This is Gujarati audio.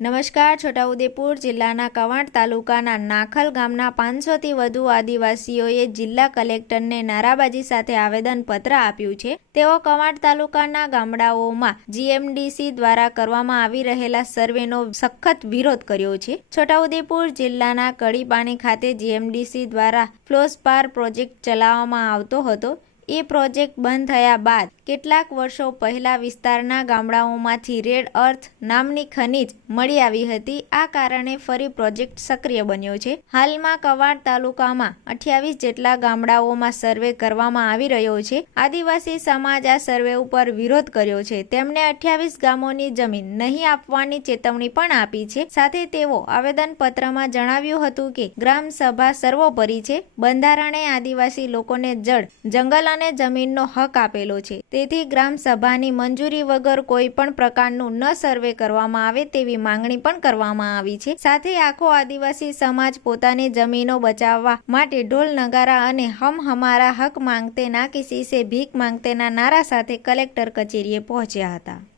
નમસ્કાર, છોટાઉદેપુર જિલ્લાના કવાંટ તાલુકાના નાખલ ગામના પાંચસોથી વધુ આદિવાસીઓએ જિલ્લા કલેક્ટરને નારાબાજી સાથે આવેદનપત્ર આપ્યું છે. તેઓ કવાંટ તાલુકાના ગામડાઓમાં જીએમડીસી દ્વારા કરવામાં આવી રહેલા સર્વેનો સખત વિરોધ કર્યો છે. છોટાઉદેપુર જિલ્લાના કડીપાણી ખાતે જીએમડીસી દ્વારા ફ્લોસ્પાર પ્રોજેક્ટ ચલાવવામાં આવતો હતો. એ પ્રોજેક્ટ બંધ થયા બાદ કેટલાક વર્ષો પહેલા વિસ્તારના ગામડાઓમાંથી રેડ અર્થ નામની ખનીજ મળી આવી હતી. આ કારણે ફરી પ્રોજેક્ટ સક્રિય બન્યો છે. હાલમાં કવાડ તાલુકામાં અઠ્યાવીસ જેટલા ગામડાઓમાં સર્વે કરવામાં આવી રહ્યો છે. આદિવાસી સમાજ આ સર્વે ઉપર વિરોધ કર્યો છે. તેમણે અઠ્યાવીસ ગામોની જમીન નહીં આપવાની ચેતવણી પણ આપી છે. સાથે તેઓ આવેદનપત્રમાં જણાવ્યું હતું કે ગ્રામ સભા સર્વોપરી છે. બંધારણે આદિવાસી લોકોને જળ, જંગલ અને જમીનનો હક આપેલો છે. તેથી ગ્રામસભાની મંજૂરી વગર કોઈ પણ પ્રકારનું ન સર્વે કરવામાં આવે તેવી માંગણી પણ કરવામાં આવી છે. સાથે આખો આદિવાસી સમાજ પોતાની જમીનો બચાવવા માટે ઢોલ નગારા અને હમ હમારા હક માંગતે ના કિસી સે ભીખ માંગતેના નારા સાથે કલેક્ટર કચેરીએ પહોંચ્યા હતા.